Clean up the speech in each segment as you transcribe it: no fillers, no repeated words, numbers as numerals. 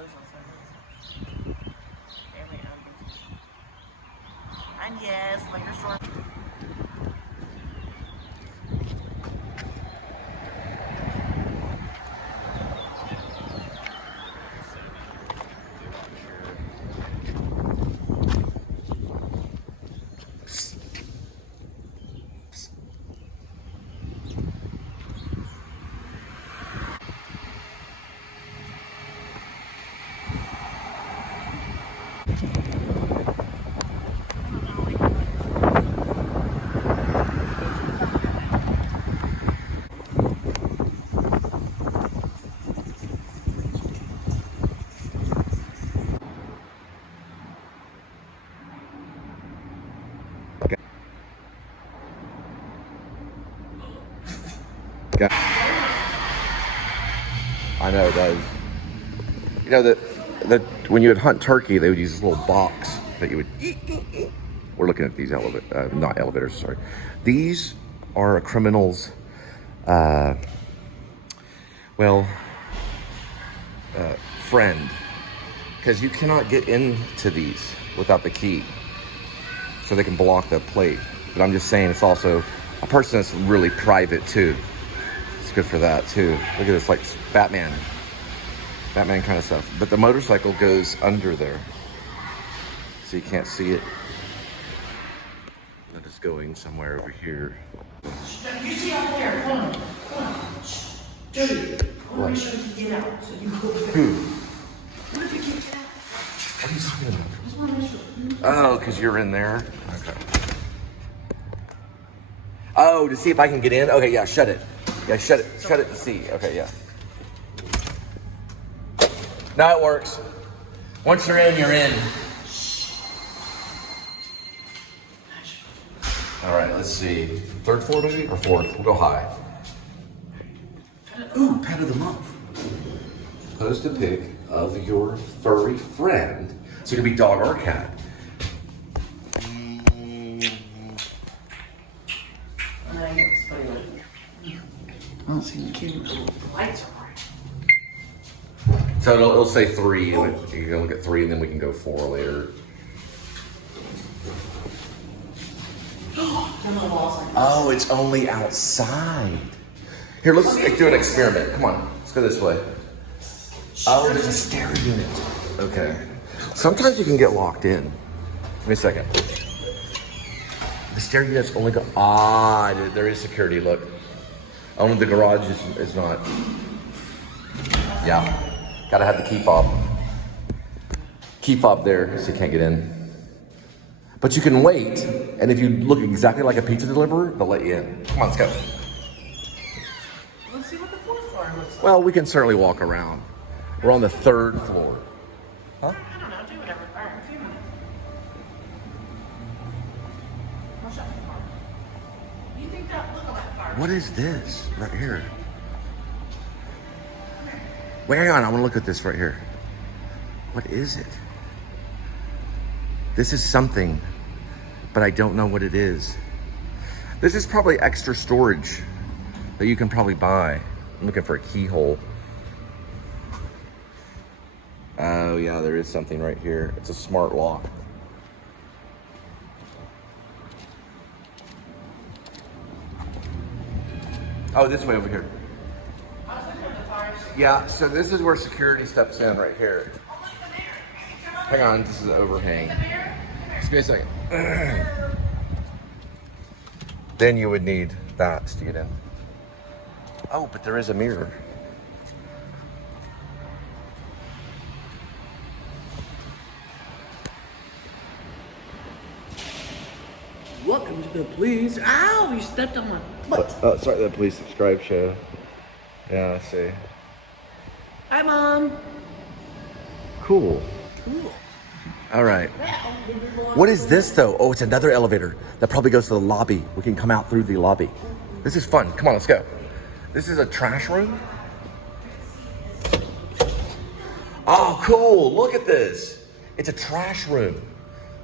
closed on Sundays. Family owned business. And yes, liquor store. I know it does. You know that when you would hunt turkey, they would use this little box that you would. We're looking at these not elevators. Sorry, these are a criminal's. Friend, because you cannot get into these without the key, so they can block the plate. But I'm just saying, it's also a person that's really private too. It's good for that too. Look at this, like Batman kind of stuff. But the motorcycle goes under there, so you can't see it. That is going somewhere over here. You see out there? Come on. Jody, I want to make sure you can get out so you go over there. Who? What if you can't get out? What are you talking about? I just want to make sure. Oh, because you're in there? Okay. Oh, to see if I can get in? Okay, yeah, shut it. Yeah, shut it. Shut it to see. Okay, yeah. Now it works. Once you're in, you're in. All right, let's see. Third floor maybe, or fourth? We'll go high. Ooh, pet of the month. Post a pic of your furry friend. So it could be dog or cat. I don't see the camera. The lights are bright. So it'll say 3. And you can look at 3, and then we can go 4 later. Oh, it's only outside. Here, let's do an experiment. Come on, let's go this way. Oh, there's a stereo unit. Okay. Sometimes you can get locked in. Give me a second. The stereo unit's only go. There is security. Look. Only the garage is not. Yeah. Gotta have the key fob. Key fob there, so you can't get in. But you can wait, and if you look exactly like a pizza deliverer, they'll let you in. Come on, let's go. Let's see what the fourth floor looks like. Well, we can certainly walk around. We're on the 3rd floor. Huh? I don't know, do whatever. All right, a few minutes. I'll shut the car. You think that, look at that car. What is this right here? Wait, hang on, I wanna look at this right here. What is it? This is something, but I don't know what it is. This is probably extra storage that you can probably buy. I'm looking for a keyhole. Oh yeah, there is something right here. It's a smart lock. Oh, this way over here. I was looking at the fire escape. Yeah, so this is where security steps in right here. Hang on, this is an overhang. Just give me a second. Then you would need that to get in. Oh, but there is a mirror. Welcome to the police. Ow, you stepped on my foot. Sorry, the police subscribe show. Yeah, I see. Hi, Mom. Cool. Cool. All right. What is this though? Oh, it's another elevator that probably goes to the lobby. We can come out through the lobby. This is fun. Come on, let's go. This is a trash room. Oh, cool. Look at this. It's a trash room.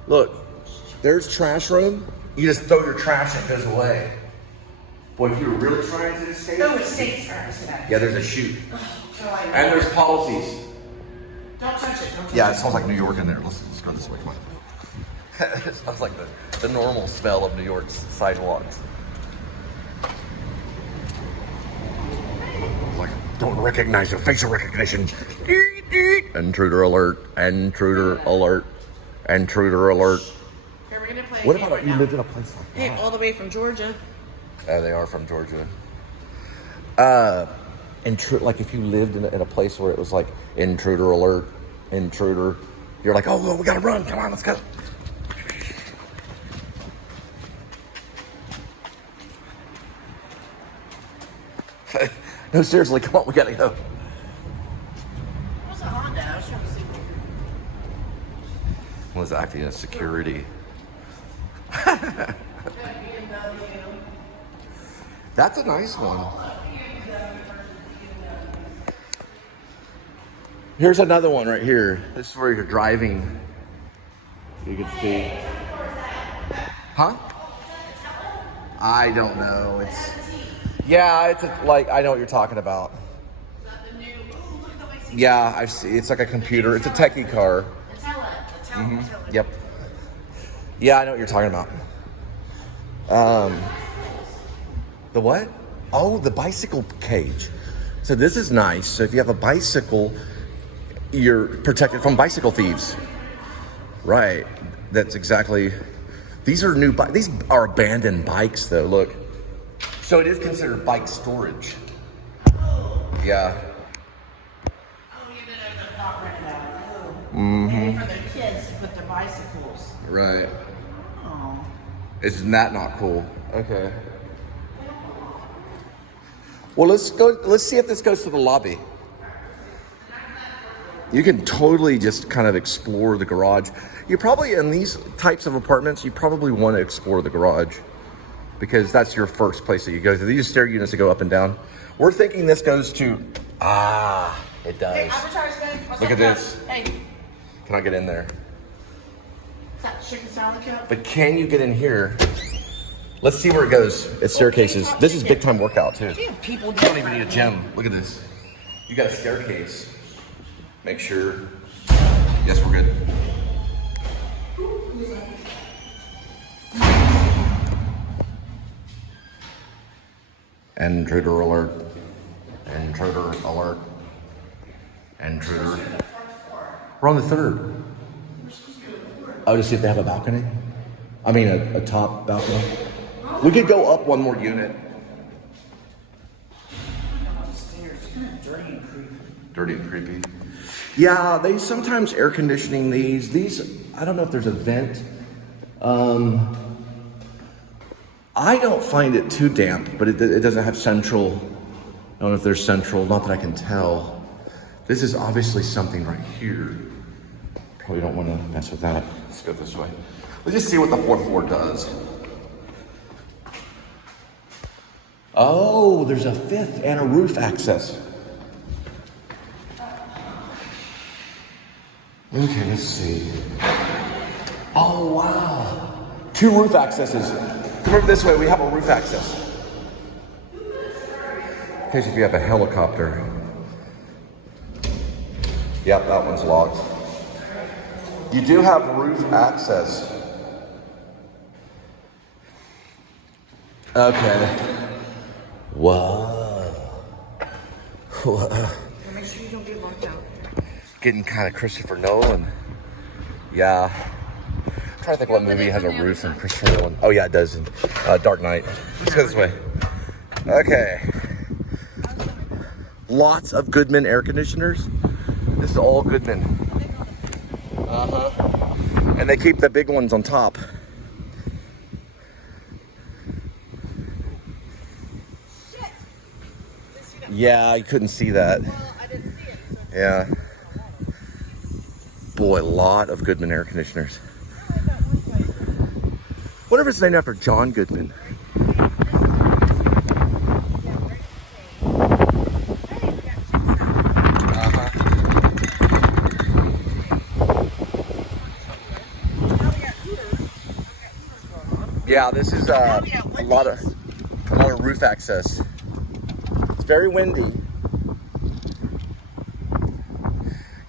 Look, there's trash room. You just throw your trash and it goes away. Boy, if you were really trying to escape. No, it stinks. All right, let's go back. Yeah, there's a chute. Oh, And there's policies. Don't touch it. Don't touch Yeah, it. it smells like New York in there. Let's go this way. Come on. It smells like the normal smell of New York's sidewalks. Like, don't recognize your facial recognition. Intruder alert. Intruder alert. Intruder alert. Here, we're gonna play. What about you lived in a place like that? Hey, all the way from Georgia. They are from Georgia. Like if you lived in a place where it was like intruder alert, intruder, you're like, oh, we gotta run. Come on, let's go. No, seriously, come on, we gotta go. What's a Honda? I was trying to see. Was acting as security. That's a nice one. Here's another one right here. This is where you're driving. You can see. Huh? I don't know. It's like, I know what you're talking about. Yeah, I've seen. It's like a computer. It's a techie car. Yep. Yeah, I know what you're talking about. The what? Oh, the bicycle cage. So this is nice. So if you have a bicycle, you're protected from bicycle thieves. Right. That's exactly. These are new. These are abandoned bikes, though. Look. So it is considered bike storage. Yeah. Mm-hmm. For their kids to put their bicycles. Right. Oh. Isn't that not cool? Okay. Well, let's go. Let's see if this goes to the lobby. You can totally just kind of explore the garage. You probably, in these types of apartments, you probably want to explore the garage because that's your first place that you go to. These stair units that go up and down. We're thinking this goes to, it does. Hey, advertisement. What's Look that at this. cup? Hey. Can I get in there? Is that chicken salad cup? But can you get in here? Let's see where it goes. It's staircases. This is big time workout too. People You don't even need a gym. Look at this. You got a staircase. Make sure. Yes, we're good. Intruder alert. Intruder alert. Intruder. We're on the third. Oh, to see if they have a balcony? I mean, a top balcony. We could go up one more unit. Dirty and creepy. Yeah, they sometimes air conditioning these. These, I don't know if there's a vent. I don't find it too damp, but it doesn't have central. I don't know if there's central, not that I can tell. This is obviously something right here. Probably don't want to mess with that. Let's go this way. Let's just see what the fourth floor does. Oh, there's a fifth and a roof access. Okay, let's see. Oh, wow. 2 roof accesses. Come over this way, we have a roof access. In case if you have a helicopter. Yep, that one's locked. You do have roof access. Okay. Whoa. Whoa. Make sure you don't get locked out. Getting kind of Christopher Nolan. Yeah. I'm trying to think what movie has a roof in Christopher Nolan. Oh yeah, it does in Dark Knight. Let's go this way. Okay. Lots of Goodman air conditioners. This is all Goodman. And they keep the big ones on top. Shit. Yeah, you couldn't see that. Well, I didn't see it. So. Yeah. Boy, a lot of Goodman air conditioners. What if it's named after John Goodman? Yeah, this is a lot of roof access. It's very windy.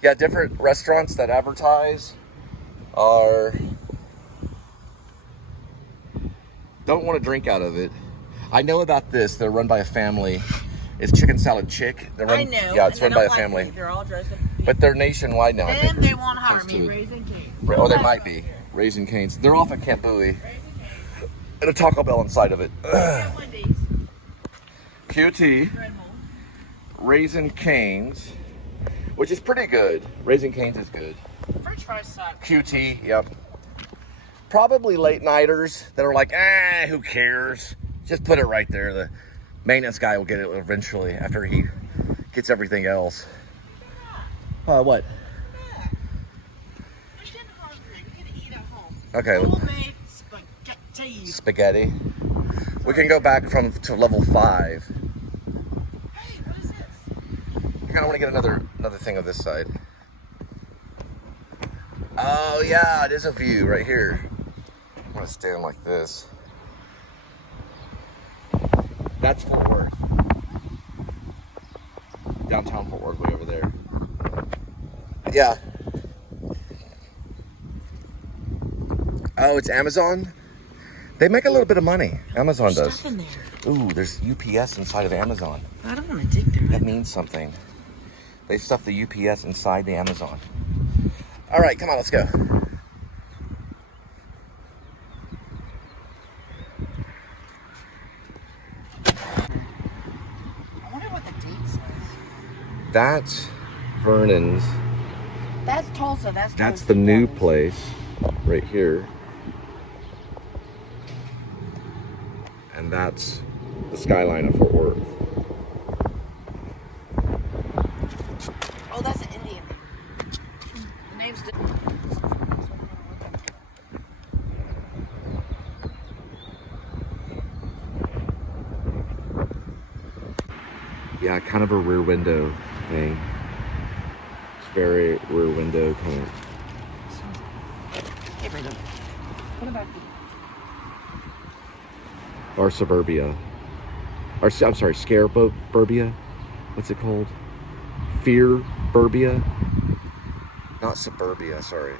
Yeah, different restaurants that advertise are... don't want to drink out of it. I know about this. They're run by a family. It's Chicken Salad Chick. I know. Yeah, it's run by a family. Me. They're all dressed up. But they're nationwide now. Then they won't hire me. Raising Cane's. Oh, they might be. Raising Cane's. They're off at Camp Bowie. And a Taco Bell inside of it. QT. Raising Cane's. Which is pretty good. Raising Cane's is good. French fries suck. QT, yep. Probably late nighters that are like, who cares? Just put it right there. The maintenance guy will get it eventually after he gets everything else. What? Okay. Homemade Spaghetti. We can go back to level 5. Hey, what is this? I kind of want to get another thing of this side. Oh yeah, it is a view right here. I'm gonna stand like this. That's Fort Worth. Downtown Fort Worth, way over there. Yeah. Oh, it's Amazon? They make a little bit of money. Amazon does. Stuff in there. Ooh, there's UPS inside of Amazon. I don't want to dig through That it. means something. They stuff the UPS inside the Amazon. All right, come on, let's go. I wonder what the date says. That's Vernon's. That's Tulsa. That's the new place right here. And that's the skyline of Fort Worth. Oh, that's an Indian. The name's Yeah, kind of a rear window thing. It's very rear window kind of. Get rid of it. What about you? Or suburbia. Or, I'm sorry, Scare-burbia? What's it called? Fear-burbia? Not suburbia, sorry.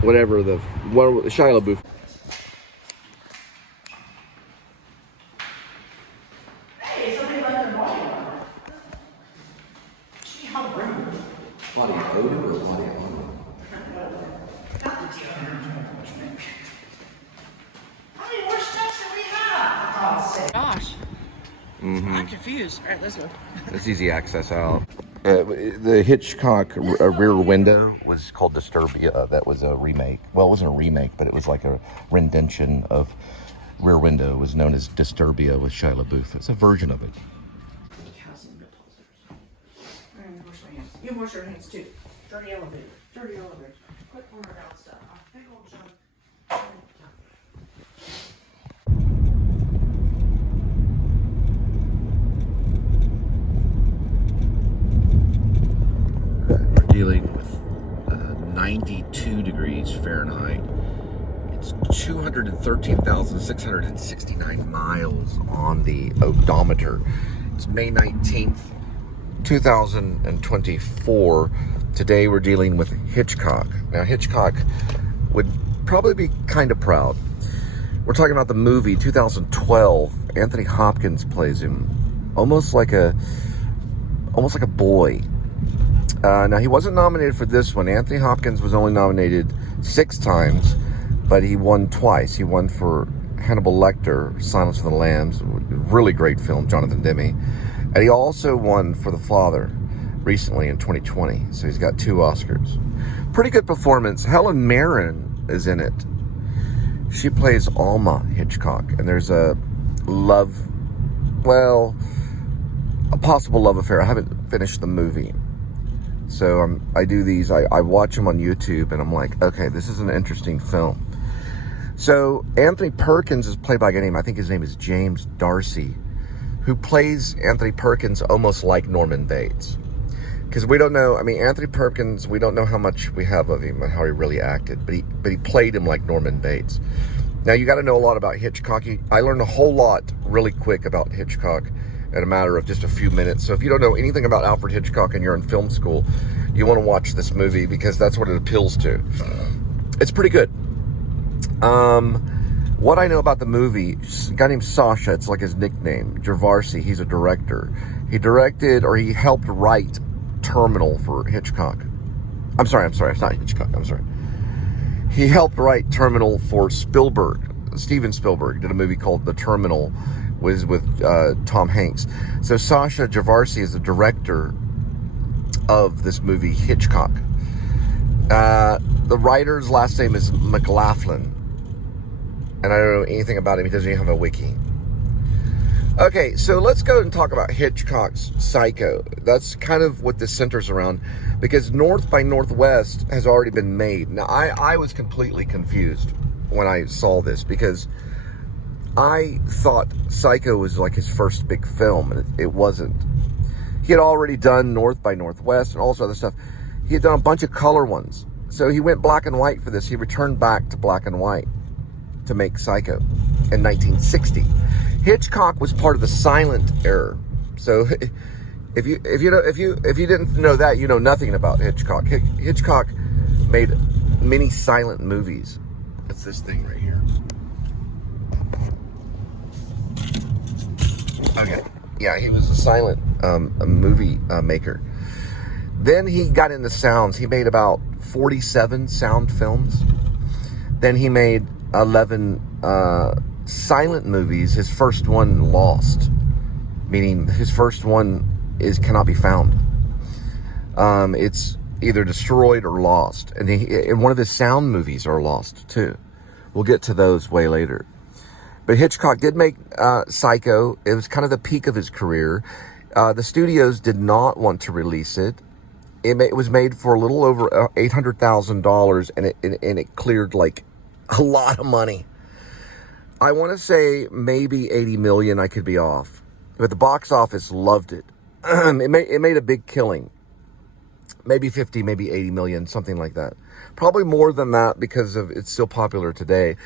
Whatever the Shia LaBeouf. Hey, somebody left their body on. Gee, how rude. Body odor or body odor? Not the deodorant. How many more steps do we have? For God's sake. Gosh. I'm confused. All right, let's go. It's easy access out. The Hitchcock rear window was called Disturbia. That was a remake. Well, it wasn't a remake, but it was like a rendition of Rear Window. It was known as Disturbia with Shia LaBeouf. It's a version of it. Wash my hands. You wash your hands too. Dirty elevator. Dirty elevator. Quit pouring out stuff. Big old junk. We're dealing with 92 degrees Fahrenheit. It's 213,669 miles on the odometer. It's May 19th, 2024. Today we're dealing with Hitchcock. Now Hitchcock would probably be kind of proud. We're talking about the movie 2012. Anthony Hopkins plays him almost like a boy. Now, he wasn't nominated for this one. Anthony Hopkins was only nominated 6 times, but he won twice. He won for Hannibal Lecter, Silence of the Lambs, really great film, Jonathan Demme. And he also won for The Father recently in 2020. So he's got 2 Oscars. Pretty good performance. Helen Mirren is in it. She plays Alma Hitchcock. And there's a possible love affair. I haven't finished the movie. So I do these, I watch them on YouTube, and I'm like, okay, this is an interesting film. So Anthony Perkins is played by a guy named, I think his name is James Darcy, who plays Anthony Perkins almost like Norman Bates. Because we don't know, Anthony Perkins, we don't know how much we have of him and how he really acted, but he played him like Norman Bates. Now you got to know a lot about Hitchcock. I learned a whole lot really quick about Hitchcock in a matter of just a few minutes. So if you don't know anything about Alfred Hitchcock and you're in film school, you want to watch this movie because that's what it appeals to. It's pretty good. What I know about the movie, a guy named Sasha, it's like his nickname, Javarsi, he's a director. He directed, or he helped write Terminal for Hitchcock. I'm sorry, it's not Hitchcock, I'm sorry. He helped write Terminal for Spielberg. Steven Spielberg did a movie called The Terminal, was with Tom Hanks. So Sasha Javarsi is the director of this movie, Hitchcock. The writer's last name is McLaughlin. And I don't know anything about him. He doesn't even have a wiki. Okay, so let's go and talk about Hitchcock's Psycho. That's kind of what this centers around, because North by Northwest has already been made. Now, I was completely confused when I saw this, because I thought Psycho was like his first big film, and it wasn't. He had already done North by Northwest and all this other stuff. He had done a bunch of color ones. So he went black and white for this. He returned back to black and white to make Psycho in 1960. Hitchcock was part of the silent era. So if you didn't know that, you know nothing about Hitchcock. Hitchcock made many silent movies. It's this thing right here. Okay. Yeah, he was a silent a movie maker. Then he got into sounds. He made about 47 sound films. Then he made 11 silent movies. His first one lost, meaning his first one cannot be found. It's either destroyed or lost. And one of his sound movies are lost too. We'll get to those way later. But Hitchcock did make Psycho. It was kind of the peak of his career. The studios did not want to release it. It was made for a little over $800,000, and it cleared like a lot of money. I want to say maybe 80 million. I could be off, but the box office loved it. It made a big killing. Maybe 50, maybe 80 million, something like that. Probably more than that, because it's still popular today.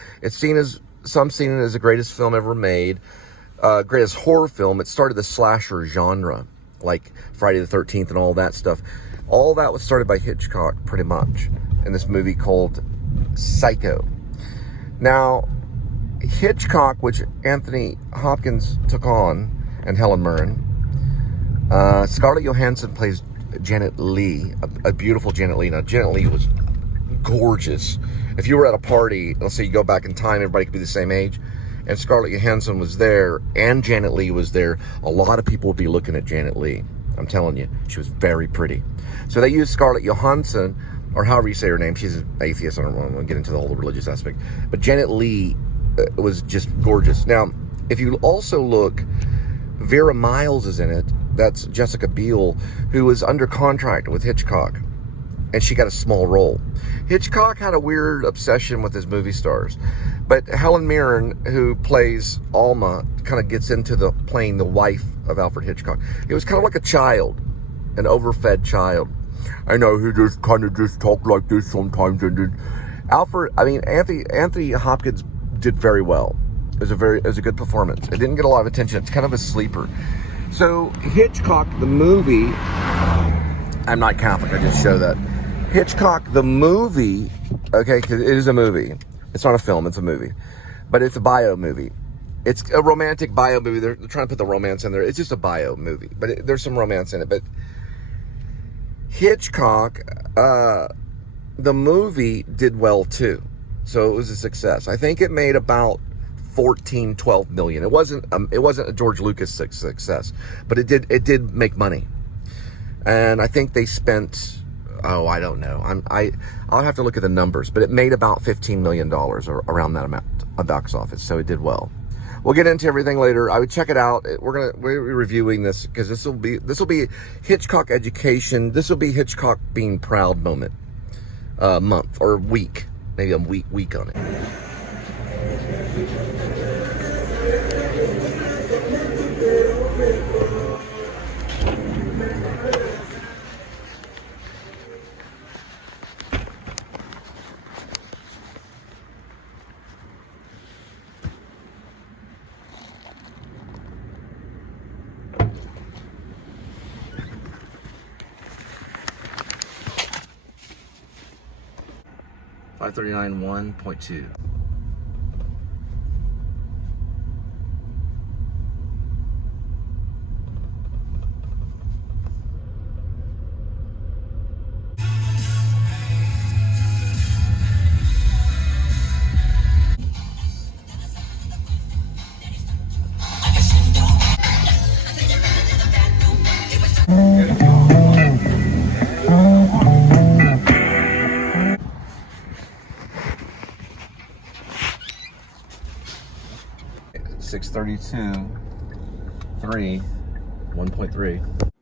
Some seen it as the greatest film ever made, greatest horror film. It started the slasher genre, like Friday the 13th and all that stuff. All that was started by Hitchcock, pretty much, in this movie called Psycho. Now, Hitchcock, which Anthony Hopkins took on, and Helen Mirren. Scarlett Johansson plays Janet Leigh, a beautiful Janet Leigh. Now, Janet Leigh was gorgeous. If you were at a party, let's say you go back in time, everybody could be the same age, and Scarlett Johansson was there, and Janet Leigh was there, a lot of people would be looking at Janet Leigh. I'm telling you, she was very pretty. So they used Scarlett Johansson, or however you say her name. She's an atheist. I don't want to get into the whole religious aspect. But Janet Leigh was just gorgeous. Now, if you also look, Vera Miles is in it. That's Jessica Biel, who was under contract with Hitchcock, and she got a small role. Hitchcock had a weird obsession with his movie stars, but Helen Mirren, who plays Alma, kind of gets into playing the wife of Alfred Hitchcock. It was kind of like a child, an overfed child. I know he just kind of just talked like this sometimes, and then Anthony Hopkins did very well. It was a good performance. It didn't get a lot of attention. It's kind of a sleeper. So Hitchcock, the movie, I'm not Catholic, I just show that. Hitchcock, the movie, okay, because it is a movie. It's not a film, it's a movie. But it's a bio movie. It's a romantic bio movie. They're trying to put the romance in there. It's just a bio movie, but there's some romance in it. But Hitchcock, the movie did well too. So it was a success. I think it made about 12 million. It wasn't a George Lucas success, but it did make money. And I think they spent, I don't know. I'll have to look at the numbers, but it made about $15 million or around that amount on box office. So it did well. We'll get into everything later. I would check it out. We're reviewing this because this will be Hitchcock education. This will be Hitchcock being proud month or week, maybe a week on it. 539 1.2. $632 3 1.3.